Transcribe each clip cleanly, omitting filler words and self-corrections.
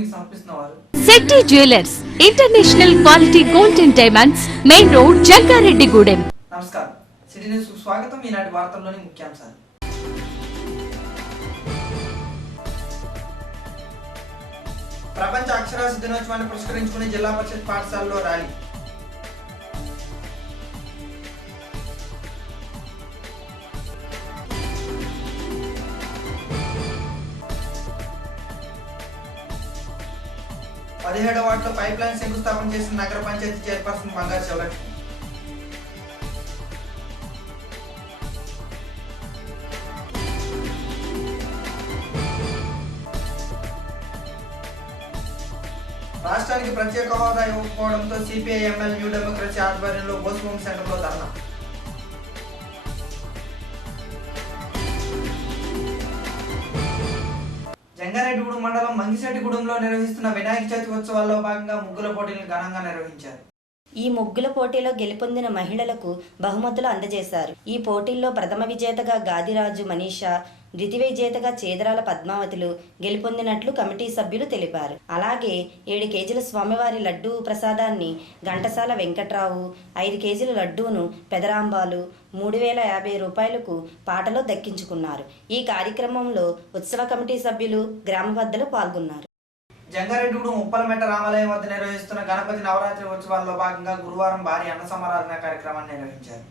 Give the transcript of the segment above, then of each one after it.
మీకు సమర్పిస్తున్నవారు Shetty jewellers, international quality gold and diamonds, main road, Jangareddygudem. నమస్కారం. సిటీ న్యూస్ కు స్వాగతం. ఈనాటి వార్తల్లోని ముఖ్యాంశాలు. ప్రపంచ అక్షరాస్యత దినోత్సవాన్ని పురస్కరించుకుని జిల్లా పరిషత్ పాఠశాలలో ర్యాలీ. పదిహేడవ వార్డులో పైప్ లైన్ శంకుస్థాపన చేసిన నగర పంచాయతీ చైర్పర్సన్ బంగారు శివలక్ష్మి. రాష్ట్రానికి ప్రత్యేక హోదా ఇవ్వకపోవడంతో సిపిఐ ఎంఎల్ న్యూ డెమోక్రసీ ఆధ్వర్యంలో బోస్హోమ్ సెంటర్లో ధర్నా. జంగారెడ్డిగూడెం మండలం మంగిశెట్టిగూడెంలో నిర్వహిస్తున్న వినాయక చవితి ఉత్సవాల్లో భాగంగా ముగ్గుల పోటీలను ఘనంగా నిర్వహించారు. ఈ ముగ్గుల పోటీలో గెలుపొందిన మహిళలకు బహుమతులు అందజేశారు. ఈ పోటీల్లో ప్రథమ విజేతగా గాదిరాజు మనీషా, ద్వితీయ విజేతగా చేదరాల పద్మావతులు గెలుపొందినట్లు కమిటీ సభ్యులు తెలిపారు. అలాగే 7 కేజీల స్వామివారి లడ్డూ ప్రసాదాన్ని ఘంటసాల వెంకట్రావు, 5 కేజీల లడ్డూను పెదరాంబాలు 3050 రూపాయలకు పాటలో దక్కించుకున్నారు. ఈ కార్యక్రమంలో ఉత్సవ కమిటీ సభ్యులు, గ్రామ పెద్దలు పాల్గొన్నారు. జంగారెడ్డిగూడెం ఉప్పలమెట్ట రామాలయం వద్ద నిర్వహిస్తున్న గణపతి నవరాత్రి ఉత్సవాల్లో భాగంగా గురువారం భారీ అన్న సమారాధన కార్యక్రమాన్ని నిర్వహించారు.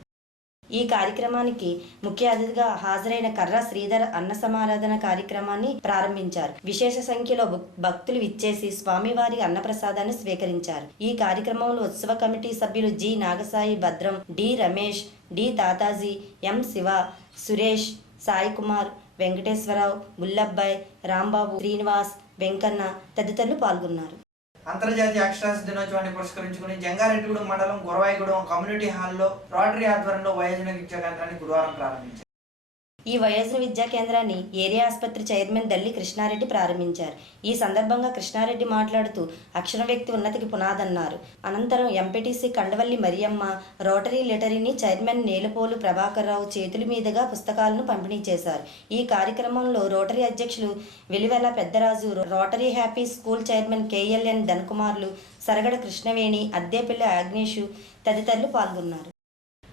ఈ కార్యక్రమానికి ముఖ్య అతిథిగా హాజరైన కర్ర శ్రీధర్ అన్న సమారాధన కార్యక్రమాన్ని ప్రారంభించారు. విశేష సంఖ్యలో భక్తులు విచ్చేసి స్వామివారి అన్నప్రసాదాన్ని స్వీకరించారు. ఈ కార్యక్రమంలో ఉత్సవ కమిటీ సభ్యులు జి నాగసాయి, భద్రం, డి రమేష్, డి తాతాజీ, ఎం శివ, సురేష్, సాయి కుమార్, వెంకటేశ్వరరావు, గుల్లబ్బాయ్, రాంబాబు, శ్రీనివాస్, వెంకన్న తదితరులు పాల్గొన్నారు. అంతర్జాతీయ అక్షరాస్యత దినోత్సవాన్ని పురస్కరించుకుని జంగారెడ్డిగూడెం మండలం గురవాయిగూడెం కమ్యూనిటీ హాల్లో రోటరీ ఆధ్వర్యంలో వయోజన విద్యా కేంద్రాన్ని గురువారం ప్రారంభించారు. ఈ వయోజన విద్యా కేంద్రాన్ని ఏరియా ఆసుపత్రి చైర్మన్ దల్లి కృష్ణారెడ్డి ప్రారంభించారు. ఈ సందర్భంగా కృష్ణారెడ్డి మాట్లాడుతూ అక్షర వ్యక్తి ఉన్నతికి పునాదన్నారు. అనంతరం ఎంపీటీసీ కండవల్లి మరియమ్మ రోటరీ లెటరీని చైర్మన్ నేలపోలు ప్రభాకర్రావు చేతుల మీదుగా పుస్తకాలను పంపిణీ చేశారు. ఈ కార్యక్రమంలో రోటరీ అధ్యక్షులు Velivela Peddaraju, rotary happy school chairman KLN ధనకుమార్లు, సరగడ కృష్ణవేణి, అద్దేపల్లి ఆగ్నేషు తదితరులు పాల్గొన్నారు.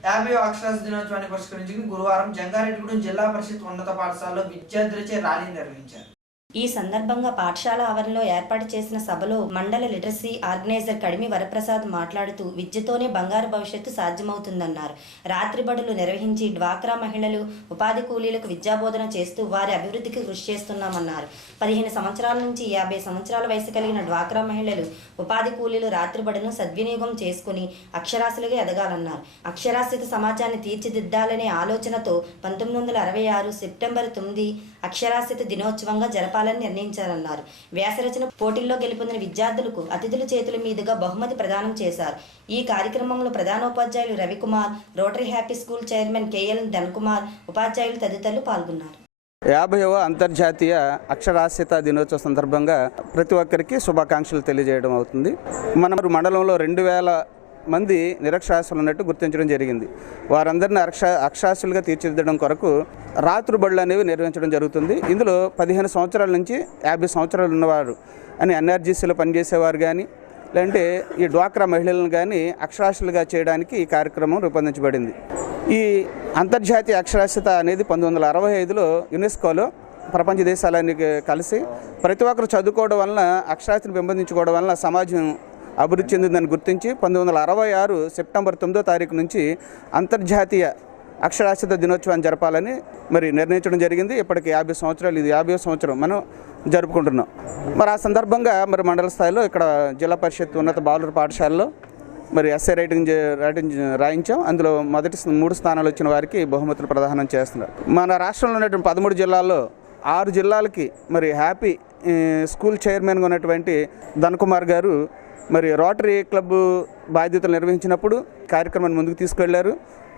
50వ అక్షరాస్యత దినోత్సవాన్ని పురస్కరించుకుని గురువారం జంగారెడ్డిగూడెం జిల్లా పరిషత్ ఉన్నత పాఠశాలలో విద్యార్థులచే ర్యాలీ నిర్వహించారు. ఈ సందర్భంగా పాఠశాల ఆవరణలో ఏర్పాటు చేసిన సభలో మండల లిటరసీ ఆర్గనైజర్ కడిమి వరప్రసాద్ మాట్లాడుతూ విద్యతోనే బంగారు భవిష్యత్తు సాధ్యమవుతుందన్నారు. రాత్రి బడులు నిర్వహించి డ్వాక్రా మహిళలు, ఉపాధి కూలీలకు విద్యాబోధన చేస్తూ వారి అభివృద్ధికి కృషి చేస్తున్నామన్నారు. 15 సంవత్సరాల నుంచి 50 సంవత్సరాల వయసు కలిగిన డ్వాక్రా మహిళలు, ఉపాధి కూలీలు రాత్రి బడులను సద్వినియోగం చేసుకుని అక్షరాస్యులుగా ఎదగాలన్నారు. అక్షరాస్యత సమాజాన్ని తీర్చిదిద్దాలనే ఆలోచనతో 1966 సెప్టెంబర్ 9 అక్షరాస్యత దినోత్సవంగా జరపాలని నిర్ణయించారన్నారు. వ్యాసరచన పోటీల్లో గెలుపొందిన విద్యార్థులకు అతిథుల చేతుల మీదుగా బహుమతి ప్రదానం చేశారు. ఈ కార్యక్రమంలో ప్రధానోపాధ్యాయులు Ravikumar, rotary happy school chairman KL Dhanakumar, ఉపాధ్యాయులు తదితరులు పాల్గొన్నారు. 50వ అంతర్జాతీయ అక్షరాస్యత దినోత్సవ సందర్భంగా ప్రతి ఒక్కరికి శుభాకాంక్షలు తెలియజేయడం అవుతుంది. మన మండలంలో 2000 మంది నిరక్షరాస్యులు ఉన్నట్టు గుర్తించడం జరిగింది. వారందరినీ అక్షరాస్యులుగా తీర్చిదిద్దడం కొరకు రాత్రి బడులు అనేవి నిర్వహించడం జరుగుతుంది. ఇందులో 15 సంవత్సరాల నుంచి 50 సంవత్సరాలు ఉన్నవారు అని ఎన్ఆర్జీసీలో పనిచేసేవారు కానీ, లేదంటే ఈ డ్వాక్రా మహిళలను కానీ అక్షరాస్యులుగా చేయడానికి ఈ కార్యక్రమం రూపొందించబడింది. ఈ అంతర్జాతీయ అక్షరాస్యత అనేది 1965లో యునెస్కోలో ప్రపంచ దేశాలన్నీ కలిసి ప్రతి ఒక్కరు చదువుకోవడం వలన, అక్షరాస్యతను పెంపొందించుకోవడం వలన సమాజం అభివృద్ధి చెందిందని గుర్తించి 1966 సెప్టెంబర్ 9వ తారీఖు నుంచి అంతర్జాతీయ అక్షరాస్యత దినోత్సవాన్ని జరపాలని నిర్ణయించడం జరిగింది. ఇప్పటికి 50 సంవత్సరాలు, ఇది 50వ సంవత్సరం మనం జరుపుకుంటున్నాం. ఆ సందర్భంగా మండల స్థాయిలో ఇక్కడ జిల్లా పరిషత్ ఉన్నత బాలుర పాఠశాలలో ఎస్ఏ రైటింగ్ రాయించాం. అందులో మొదటి 3 స్థానాలు వచ్చిన వారికి బహుమతులు ప్రదానం చేస్తున్నారు. మన రాష్ట్రంలో ఉన్నటువంటి 13 జిల్లాల్లో 6 జిల్లాలకి హ్యాపీ స్కూల్ చైర్మన్గా ఉన్నటువంటి ధనకుమార్ గారు రోటరీ క్లబ్ బాధ్యతలు నిర్వహించినప్పుడు కార్యక్రమాన్ని ముందుకు తీసుకెళ్లారు.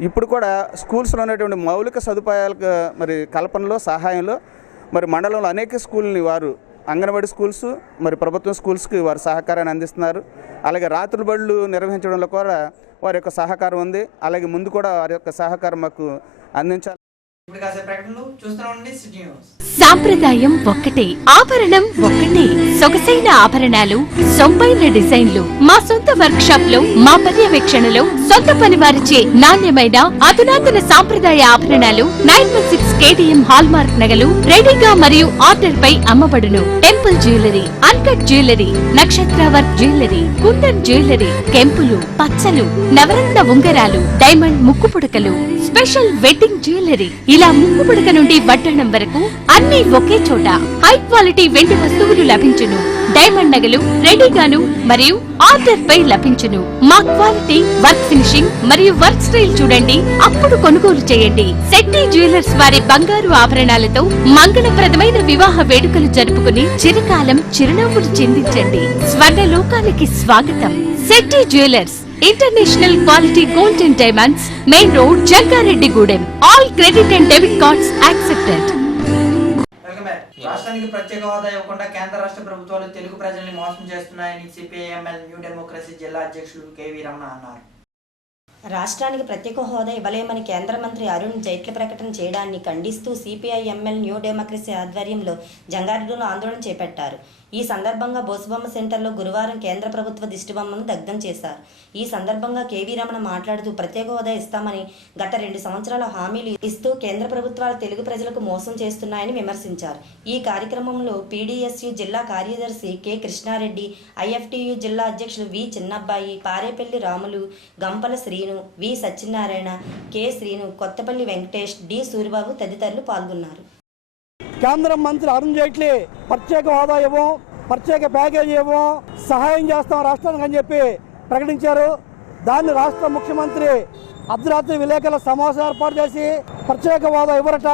ఇప్పుడు కూడా స్కూల్స్లో ఉన్నటువంటి మౌలిక సదుపాయాల కల్పనలో, సహాయంలో మండలంలో అనేక స్కూల్ని వారు అంగన్వాడీ స్కూల్స్, ప్రభుత్వ స్కూల్స్కి వారు సహకారాన్ని అందిస్తున్నారు. అలాగే రాత్రి బడులు నిర్వహించడంలో కూడా వారి యొక్క సహకారం ఉంది. అలాగే ముందు కూడా వారి యొక్క సహకారం మాకు అందించాలి. ఇప్పుడు కాసే ప్రకటనలు చూస్తూనే ఉండండి సిటీ న్యూస్. సాంప్రదాయం ఒక్కటే, ఆభరణం ఒక్కటే. సొగసైన ఆభరణాలు, సొంపైన డిజైన్లు మా సొంత వర్క్ షాప్ లో, మా పర్యవేక్షణలో సొంత పని వారిచే నాణ్యమైన అధునాతన సాంప్రదాయ ఆభరణాలు 916 KDM హాల్ మార్క్ నగలు రెడీగా మరియు ఆర్డర్ పై అమ్మబడును. టెంపుల్ జ్యువెలరీ, అన్కట్ జ్యువెలరీ, నక్షత్ర వర్క్ జ్యువెలరీ, కుందన్ జ్యువెలరీ, కెంపులు, పచ్చలు, నవరత్న ఉంగరాలు, డైమండ్ ముక్కు పుడకలు, స్పెషల్ వెడ్డింగ్ జ్యువెలరీ, ఇలా ముక్కు పుడక నుండి వడ్డాణం వరకు అన్ని ఒకే చోట. హై క్వాలిటీ వెండి వస్తువులు లభించును. డైమండ్ నగలు రెడీగాను మరియు ఆర్డర్ పై లభించును. మా క్వాలిటీ, వర్క్ ఫినిషింగ్ మరియు వర్క్ స్టైల్ చూడండి, అప్పుడు కొనుగోలు చేయండి. శెట్టి జ్యువెలర్స్ వారి బంగారు ఆభరణాలతో మంగళప్రదమైన వివాహ వేడుకలు జరుపుకుని చిరకాలం చిరునవ్వులు చిందించండి. స్వర్ణ లోకానికి స్వాగతం. Shetty jewellers, international quality gold and diamonds, main road, Jangareddygudem. All credit and debit cards accepted. Welcome back. రాష్ట్రానికి ప్రత్యేక హోదా ఇవ్వకుండా కేంద్ర రాష్ట్ర ప్రభుత్వాలు తెలుగు ప్రజల్ని మోసం చేస్తున్నాయని సిపిఐఎంఎల్ న్యూ డెమోక్రసీ జిల్లా అధ్యక్షులు కేవీ రమణ అన్నారు. రాష్ట్రానికి ప్రత్యేక హోదా ఇవ్వలేమని కేంద్ర మంత్రి అరుణ్ జైట్లీ ప్రకటన చేయడాన్ని ఖండిస్తూ సిపిఐఎంఎల్ న్యూ డెమోక్రసీ ఆధ్వర్యంలో జంగారెడ్డిలో ఆందోళన చేపట్టారు. ఈ సందర్భంగా బోసుబొమ్మ సెంటర్లో గురువారం కేంద్ర ప్రభుత్వ దిష్టిబొమ్మను దగ్ధం చేశారు. ఈ సందర్భంగా కేవీ రమణ మాట్లాడుతూ ప్రత్యేక హోదా ఇస్తామని గత 2 సంవత్సరాల హామీలు ఇస్తూ కేంద్ర ప్రభుత్వాలు తెలుగు ప్రజలకు మోసం చేస్తున్నాయని విమర్శించారు. ఈ కార్యక్రమంలో పీడీఎస్యు జిల్లా కార్యదర్శి కె కృష్ణారెడ్డి, ఐఎఫ్టియు జిల్లా అధ్యక్షులు వి చిన్నబ్బాయి, పారేపల్లి రాములు, గంపల శ్రీను, వి సత్యనారాయణ, కె శ్రీను, కొత్తపల్లి వెంకటేష్, డి సూరిబాబు తదితరులు పాల్గొన్నారు. కేంద్ర మంత్రి అరుణ్ జైట్లీ ప్రత్యేక హోదా ఇవ్వం, ప్రత్యేక ప్యాకేజీ ఇవ్వం, సహాయం చేస్తాం రాష్ట్రానికి అని చెప్పి ప్రకటించారు. దాన్ని రాష్ట్ర ముఖ్యమంత్రి అర్ధరాత్రి విలేకరుల సమావేశం ఏర్పాటు చేసి ప్రత్యేక హోదా ఇవ్వరట,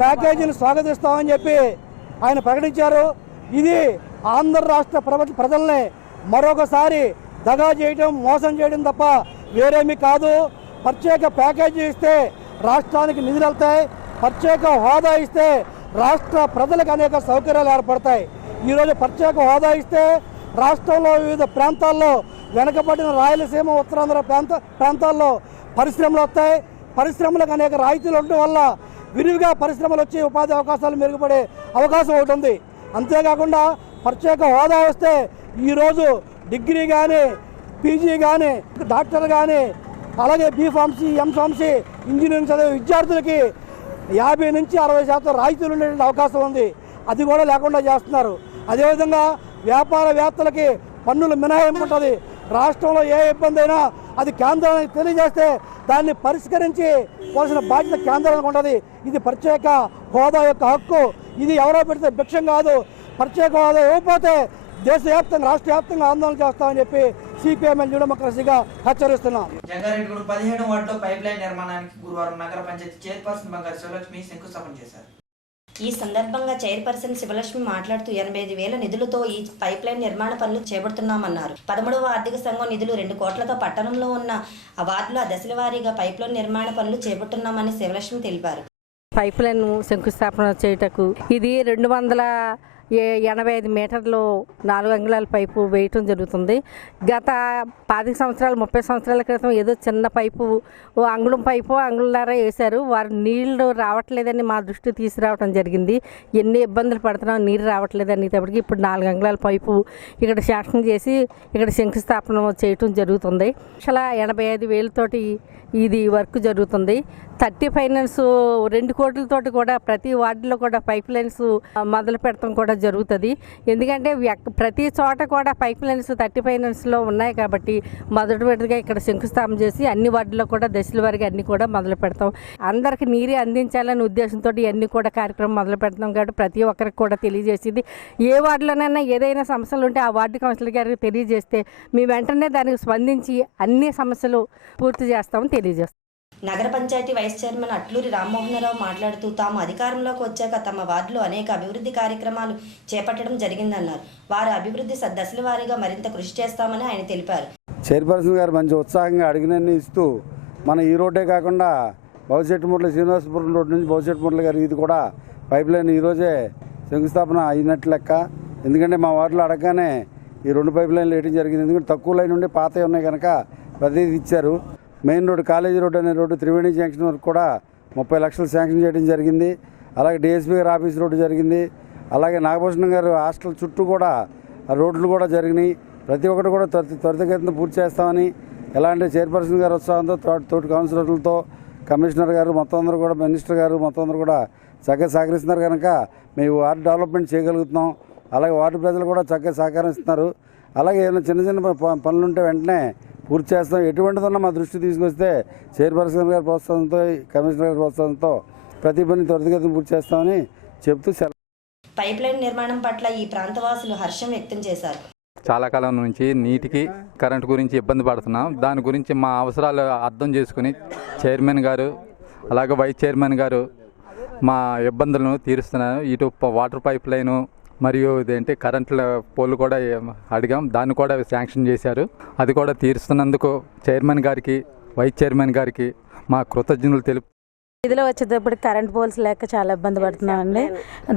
ప్యాకేజీని స్వాగతిస్తామని చెప్పి ఆయన ప్రకటించారు. ఇది ఆంధ్ర రాష్ట్ర ప్రజల్ని మరొకసారి దగా చేయడం, మోసం చేయడం తప్ప వేరేమీ కాదు. ప్రత్యేక ప్యాకేజీ ఇస్తే రాష్ట్రానికి నిధులు వెళ్తాయి, ప్రత్యేక హోదా ఇస్తే రాష్ట్ర ప్రజలకు అనేక సౌకర్యాలు ఏర్పడతాయి. ఈరోజు ప్రత్యేక హోదా ఇస్తే రాష్ట్రంలో వివిధ ప్రాంతాల్లో, వెనకబడిన రాయలసీమ, ఉత్తరాంధ్ర ప్రాంతాల్లో పరిశ్రమలు వస్తాయి. పరిశ్రమలకు అనేక రాయితీలు ఉండడం వల్ల విరివిగా పరిశ్రమలు వచ్చి ఉపాధి అవకాశాలు మెరుగుపడే అవకాశం ఒకటి ఉంది. అంతేకాకుండా ప్రత్యేక హోదా వస్తే ఈరోజు డిగ్రీ కానీ, పీజీ కానీ, డాక్టర్ కానీ, అలాగే బీఫార్మసీ, ఎంఫార్మసీ, ఇంజనీరింగ్ చదివే విద్యార్థులకి 50 నుంచి 60% రాయితీలు ఉండేటువంటి అవకాశం ఉంది. అది కూడా లేకుండా చేస్తున్నారు. అదేవిధంగా వ్యాపారవేత్తలకి పన్నుల మినహాయింపు ఉంటుంది. రాష్ట్రంలో ఏ ఇబ్బంది అయినా అది కేంద్రానికి తెలియజేస్తే దాన్ని పరిష్కరించి పోవాల్సిన బాధ్యత కేంద్రానికి ఉంటుంది. ఇది ప్రత్యేక హోదా యొక్క హక్కు. ఇది ఎవరో పెడితే భిక్షం కాదు. ప్రత్యేక హోదా ఇవ్వకపోతే దేశవ్యాప్తంగా, రాష్ట్ర వ్యాప్తంగా ఆందోళన చేస్తామని చెప్పి సిపిఎంఎల్ న్యూ డెమోక్రసీగా హెచ్చరిస్తున్నాం. జంగారెడ్డిగూడెం 17వ వార్డులో పైప్ లైన్ నిర్మాణానికి గురువారం నగర పంచాయతీ చైర్పర్సన్ బంగారు శివలక్ష్మి శంకుస్థాపన చేశారు. ఈ సందర్భంగా చైర్పర్సన్ శివలక్ష్మి మాట్లాడుతూ 85,000 నిధులతో ఈ పైప్ లైన్ నిర్మాణ పనులు చేపడుతున్నామన్నారు. 13వ ఆర్థిక సంఘం నిధులు 2 కోట్లతో పట్టణంలో ఉన్న ఆ వార్డులో దశల వారీగా పైప్ లైన్ నిర్మాణ పనులు చేపడుతున్నామని శివలక్ష్మి తెలిపారు. పైప్ లైన్ శంకుస్థాపన చేయుటకు ఇది 285 మీటర్లు 4 అంగుళాల పైపు వేయటం జరుగుతుంది. గత 10 సంవత్సరాలు 30 సంవత్సరాల క్రితం ఏదో చిన్న పైపు, అంగుళం పైపు అంగుళార వేశారు. వారు నీళ్లు రావట్లేదని మా దృష్టి తీసుకురావడం జరిగింది. ఎన్ని ఇబ్బందులు పడుతున్నాం, నీరు రావట్లేదని అనేటప్పటికి ఇప్పుడు 4 అంగుళాల పైపు ఇక్కడ శాంక్షన్ చేసి ఇక్కడ శంకుస్థాపన చేయటం జరుగుతుంది. 185,000 ఇది వర్క్ జరుగుతుంది. 30 ఫైనాన్స్ 2 కోట్లతోటి కూడా ప్రతి వార్డులో కూడా పైప్ లైన్స్ మొదలు పెడతాం కూడా జరుగుతుంది. ఎందుకంటే ప్రతి చోట కూడా పైప్ లైన్స్ 30 ఫైనాన్స్లో ఉన్నాయి కాబట్టి మొదటిగా ఇక్కడ శంకుస్థాపన చేసి అన్ని వార్డుల్లో కూడా దశల వారికి అన్ని కూడా మొదలు పెడతాం. అందరికి నీరే అందించాలనే ఉద్దేశంతో ఇవన్నీ కూడా కార్యక్రమం మొదలు పెడతాం కాబట్టి ప్రతి ఒక్కరికి కూడా తెలియజేసింది. ఏ వార్డులోనైనా ఏదైనా సమస్యలు ఉంటే ఆ వార్డు కౌన్సిలర్ గారికి తెలియజేస్తే మేము వెంటనే దానికి స్పందించి అన్ని సమస్యలు పూర్తి చేస్తామని తెలియజేస్తాం. నగర పంచాయతీ వైస్ చైర్మన్ అట్లూరి రామ్మోహనరావు మాట్లాడుతూ తాము అధికారంలోకి వచ్చాక తమ వార్డులో అనేక అభివృద్ధి కార్యక్రమాలు చేపట్టడం జరిగిందన్నారు. వారి అభివృద్ధి దశల వారీగా మరింత కృషి చేస్తామని ఆయన తెలిపారు. చైర్పర్సన్ గారు మంచి ఉత్సాహంగా అడిగినన్ని ఇస్తూ మన ఈ రోడ్డే కాకుండా బౌసెట్టిముట్ల శ్రీనివాసపురం రోడ్ నుంచి బౌసెట్టిముట్ల గారి ఇది కూడా పైప్ లైన్ ఈరోజే శంకుస్థాపన అయినట్లు లెక్క. ఎందుకంటే మా వార్డులో అడగగానే ఈ 2 పైప్ లైన్లు వేయడం జరిగింది. ఎందుకంటే తక్కువ లైన్ ఉండి పాతవి ఉన్నాయి కనుక ప్రతిదీ ఇచ్చారు. మెయిన్ రోడ్డు, కాలేజీ రోడ్డు అనే రోడ్డు త్రివేణి జంక్షన్ వరకు కూడా 30 లక్షలు శాంక్షన్ చేయడం జరిగింది. అలాగే డిఎస్పీ గారి ఆఫీస్ రోడ్డు జరిగింది. అలాగే నాగభూషణం గారు హాస్టల్ చుట్టూ కూడా రోడ్లు కూడా జరిగినాయి. ప్రతి ఒక్కటి కూడా త్వరితగతిన పూర్తి చేస్తామని ఎలాంటి చైర్పర్సన్ గారు ఉత్సాహంతో తోటి కౌన్సిలర్లతో కమిషనర్ గారు మొత్తం అందరూ కూడా మినిస్టర్ గారు మొత్తం అందరూ కూడా చక్కగా సహకరిస్తున్నారు కనుక మేము వార్డు డెవలప్మెంట్ చేయగలుగుతున్నాం. అలాగే వార్డు ప్రజలు కూడా చక్కగా సహకారం ఇస్తున్నారు. అలాగే ఏదైనా చిన్న చిన్న పనులు ఉంటే వెంటనే పూర్తి చేస్తాం. ఎటువంటిదన్నా మా దృష్టి తీసుకొస్తే చైర్పర్సన్ గారి ప్రోత్సాహంతో కమిషనర్ గారి ప్రోత్సాహంతో ప్రతి పని త్వరితగతిన పూర్తి చేస్తామని చెప్తూ పైప్ లైన్ నిర్మాణం పట్ల ఈ ప్రాంతవాసులు హర్షం వ్యక్తం చేశారు. చాలా కాలం నుంచి నీటికి కరెంటు గురించి ఇబ్బంది పడుతున్నాం. దాని గురించి మా అవసరాలు అర్థం చేసుకుని చైర్మన్ గారు అలాగే వైస్ చైర్మన్ గారు మా ఇబ్బందులను తీరుస్తున్నారు. ఇటు వాటర్ పైప్ లైను మరియు ఇదేంటి కరెంట్ల పోలు కూడా అడిగాం, దాన్ని కూడా శాంక్షన్ చేశారు. అది కూడా తీరుస్తున్నందుకు చైర్మన్ గారికి వైస్ చైర్మన్ గారికి మా కృతజ్ఞతలు తెలుపు. ఇదిలో వచ్చేటప్పుడు కరెంట్ పోల్స్ లేక చాలా ఇబ్బంది పడుతున్నామండి.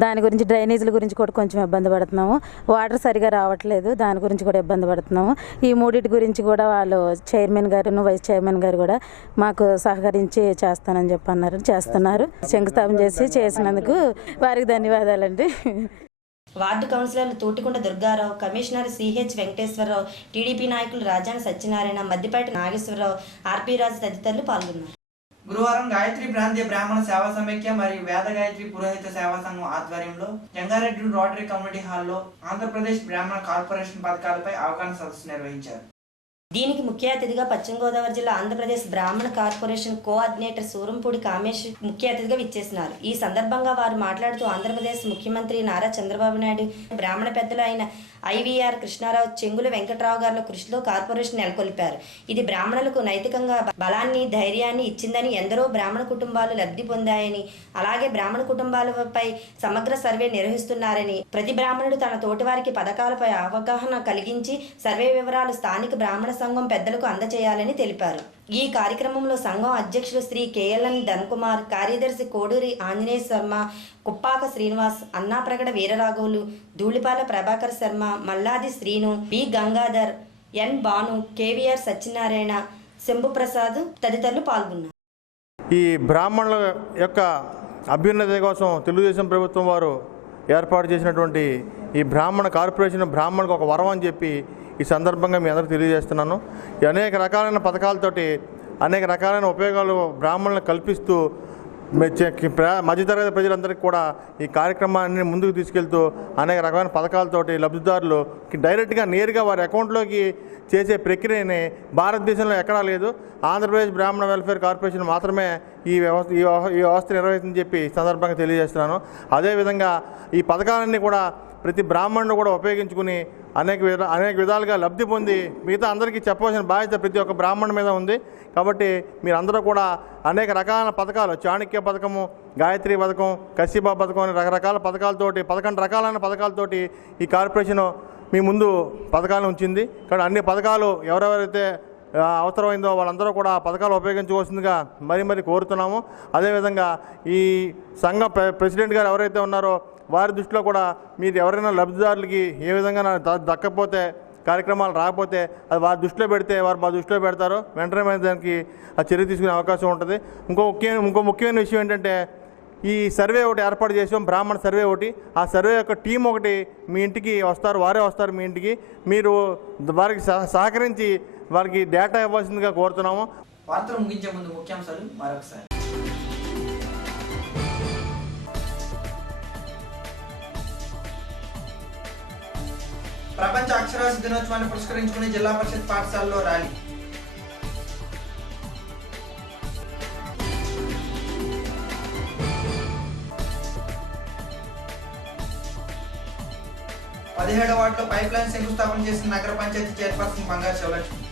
దాని గురించి డ్రైనేజీల గురించి కూడా కొంచెం ఇబ్బంది పడుతున్నాము. వాటర్ సరిగా రావట్లేదు, దాని గురించి కూడా ఇబ్బంది పడుతున్నాము. ఈ మూడింటి గురించి కూడా వాళ్ళు చైర్మన్ గారు వైస్ చైర్మన్ గారు కూడా మాకు సహకరించి చేస్తానని చెప్పి అన్నారు, చేస్తున్నారు. శంకుస్థాపన చేసినందుకు వారికి ధన్యవాదాలండి. వార్డు కౌన్సిలర్లు Thotikonda Durga Rao, commissioner CH Venkateswara Rao, TDP నాయకులు రాజాని సత్యనారాయణ, మద్దిపేట నాగేశ్వరరావు, ఆర్పీ రాజు తదితరులు పాల్గొన్నారు. గురువారం గాయత్రి ప్రాంతీయ బ్రాహ్మణ సేవా సమైక్య మరియు వేద గాయత్రి పురోహిత సేవా సంఘం ఆధ్వర్యంలో జంగారెడ్డి రోటరీ కమ్యూనిటీ హాల్లో ఆంధ్రప్రదేశ్ బ్రాహ్మణ కార్పొరేషన్ పథకాలపై అవగాహన సదస్సు నిర్వహించారు. దీనికి ముఖ్య అతిథిగా పశ్చిమ గోదావరి జిల్లా ఆంధ్రప్రదేశ్ బ్రాహ్మణ కార్పొరేషన్ కోఆర్డినేటర్ సూరంపూడి కామేష్ ముఖ్య అతిథిగా విచ్చేసినారు. ఈ సందర్భంగా వారు మాట్లాడుతూ ఆంధ్రప్రదేశ్ ముఖ్యమంత్రి నారా చంద్రబాబు నాయుడు, బ్రాహ్మణ పెద్దలు అయిన ఐవీఆర్ కృష్ణారావు, చెంగుల వెంకట్రావు గారుల కృషిలో కార్పొరేషన్ నెలకొల్పారు. ఇది బ్రాహ్మణులకు నైతికంగా బలాన్ని, ధైర్యాన్ని ఇచ్చిందని, ఎందరో బ్రాహ్మణ కుటుంబాలు లబ్ధి పొందాయని, అలాగే బ్రాహ్మణ కుటుంబాలపై సమగ్ర సర్వే నిర్వహిస్తున్నారని, ప్రతి బ్రాహ్మణుడు తన తోటివారికి పథకాలపై అవగాహన కలిగించి సర్వే వివరాలు స్థానిక బ్రాహ్మణ సంఘం పెద్దలకు అందజేయాలని తెలిపారు. ఈ కార్యక్రమంలో సంఘం అధ్యక్షులు శ్రీ కేఎల్ఎన్ ధన్కుమార్, కార్యదర్శి కోడూరి ఆంజనేయ శర్మ, కుప్పాక శ్రీనివాస్, అన్నాప్రగడ వీరరాఘవులు, ధూళిపాల ప్రభాకర్ శర్మ, మల్లాది శ్రీను, బి గంగాధర్, ఎన్ భాను, కేవీఆర్ సత్యనారాయణ, శంభుప్రసాద్ తదితరులు పాల్గొన్నారు. ఈ బ్రాహ్మణుల యొక్క అభ్యున్నతి కోసం తెలుగుదేశం ప్రభుత్వం వారు ఏర్పాటు చేసినటువంటి ఈ బ్రాహ్మణ కార్పొరేషన్ బ్రాహ్మణులకు ఒక వరం అని చెప్పి ఈ సందర్భంగా మీ అందరికీ తెలియజేస్తున్నాను. ఈ అనేక రకాలైన పథకాలతోటి అనేక రకాలైన ఉపయోగాలు బ్రాహ్మణులకు కల్పిస్తూ మధ్యతరగతి ప్రజలందరికీ కూడా ఈ కార్యక్రమాన్ని ముందుకు తీసుకెళ్తూ అనేక రకమైన పథకాలతోటి లబ్ధిదారులు డైరెక్ట్గా నేరుగా వారి అకౌంట్లోకి చేసే ప్రక్రియని భారతదేశంలో ఎక్కడా లేదు. ఆంధ్రప్రదేశ్ బ్రాహ్మణ వెల్ఫేర్ కార్పొరేషన్ మాత్రమే ఈ వ్యవస్థ నిర్వహిస్తుందని చెప్పి ఈ సందర్భంగా తెలియజేస్తున్నాను. అదేవిధంగా ఈ పథకాలన్నీ కూడా ప్రతి బ్రాహ్మణుడు కూడా ఉపయోగించుకుని అనేక విధాలుగా లబ్ధి పొంది మిగతా అందరికీ చెప్పవలసిన బాధ్యత ప్రతి ఒక్క బ్రాహ్మణుడి మీద ఉంది. కాబట్టి మీరందరూ కూడా అనేక రకాల పథకాలు, చాణక్య పథకము, గాయత్రి పథకం, కశ్యప పథకం అనే రకరకాల పథకాలతోటి 11 రకాలైన పథకాలతోటి ఈ కార్పొరేషన్ మీ ముందు పథకాలను ఉంచింది. కానీ అన్ని పథకాలు ఎవరెవరైతే అవసరమైందో వాళ్ళందరూ కూడా పథకాలు ఉపయోగించుకోవాల్సిందిగా మరీ కోరుతున్నాము. అదేవిధంగా ఈ సంఘ ప్రెసిడెంట్ గారు ఎవరైతే ఉన్నారో వారి దృష్టిలో కూడా మీరు ఎవరైనా లబ్ధిదారులకి ఏ విధంగా దక్కపోతే, కార్యక్రమాలు రాకపోతే అది వారి దృష్టిలో పెడితే వారు మా దృష్టిలో పెడతారు. వెంటనే దానికి ఆ చర్య తీసుకునే అవకాశం ఉంటుంది. ఇంకో ముఖ్యమైన విషయం ఏంటంటే ఈ సర్వే ఒకటి ఏర్పాటు చేసాం, బ్రాహ్మణ సర్వే ఒకటి. ఆ సర్వే యొక్క టీం ఒకటి మీ ఇంటికి వస్తారు, వారే వస్తారు మీ ఇంటికి. మీరు వారికి సహకరించి వారికి డేటా ఇవ్వాల్సిందిగా కోరుతున్నాము. వార్తలు ముగించే ముందు ముఖ్యాంశాలు మరొకసారి. ప్రపంచ అక్షరాస్యత దినోత్సవాన్ని పురస్కరించుకుని జిల్లా పరిషత్ పాఠశాలలో ర్యాలీ. పదిహేడవ వార్డులో పైప్ లైన్ శంకుస్థాపన చేసిన నగర పంచాయతీ చైర్పర్సన్ బంగారు శివలక్ష్మి.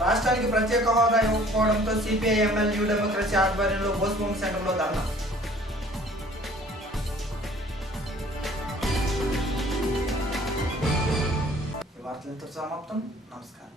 రాష్ట్రానికి ప్రత్యేక హోదా ఇవ్వకపోవడంతో సిపిఐఎంఎల్ న్యూ డెమోక్రసీ ఆధ్వర్యంలో బోస్బొమ్మ సెంటర్లో ధర్నా. ఈ వార్తలతో సమాప్తం. నమస్కారం.